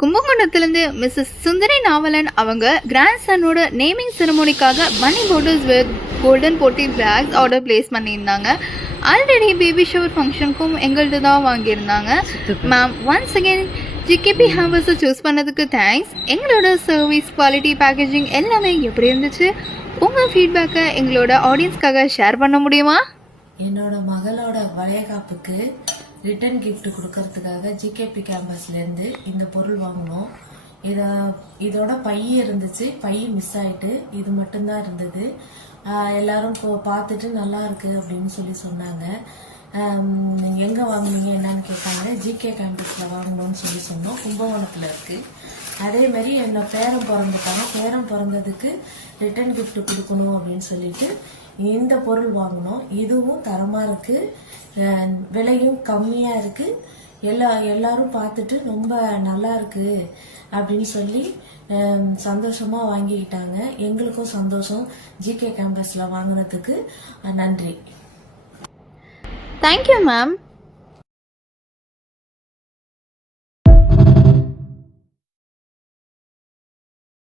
கும்பகோணத்திலிருந்து Mrs Sundari Navalan அவங்க grand சன்னோட naming செரமோனிக்காக money bottles with golden potli bags order place பண்ணியிருந்தாங்க. ஆல்ரெடி பேபி ஷவர் ஃபங்க்ஷனுக்கும் எங்கள்கிட்ட தான் வாங்கியிருந்தாங்க. மேம் ஒன்ஸ் அகெயின் ஜிகேபி ஹேம்பர்ஸை சூஸ் பண்ணதுக்கு தேங்க்ஸ். எங்களோட சர்வீஸ், குவாலிட்டி, பேக்கேஜிங் எல்லாமே எப்படி இருந்துச்சு? உங்கள் ஃபீட்பேக்கை எங்களோட ஆடியன்ஸ்க்காக ஷேர் பண்ண முடியுமா? என்னோட மகளோட வளையகாப்புக்கு ரிட்டர்ன் கிஃப்ட் கொடுக்கறதுக்காக ஜிகேபி கேம்பஸ்லேருந்து இந்த பொருள் வாங்கினோம். இதோட பை இருந்துச்சு, பை மிஸ் ஆயிட்டு, இது மட்டும்தான் இருந்தது. எல்லாரும் பார்த்துட்டு நல்லா இருக்கு அப்படின்னு சொல்லி சொன்னாங்க. எங்க வாங்கினீங்க என்னன்னு கேட்டாங்க. ஜிகே கேம்பஸ்ல வாங்கணும்னு சொல்லி சொன்னோம். கும்பகோணத்துல இருக்கு. அதே மாதிரி என்ன பேரன் பிறந்துட்டாங்க. பேரன் பிறந்ததுக்கு ரிட்டர்ன் கிஃப்ட் கொடுக்கணும் அப்படின்னு சொல்லிட்டு இந்த பொருள் வாங்கினோம். இதுவும் தரமா இருக்கு, விலையும் கம்மியா இருக்கு. எல்லாரும் பார்த்துட்டு ரொம்ப நல்லா இருக்கு அப்படின்னு சொல்லி சந்தோஷமா வாங்கிக்கிட்டாங்க. எங்களுக்கும் சந்தோஷம். ஜிகே கேம்பஸ்ல வாங்கினதுக்கு நன்றி. Thank you ma'am.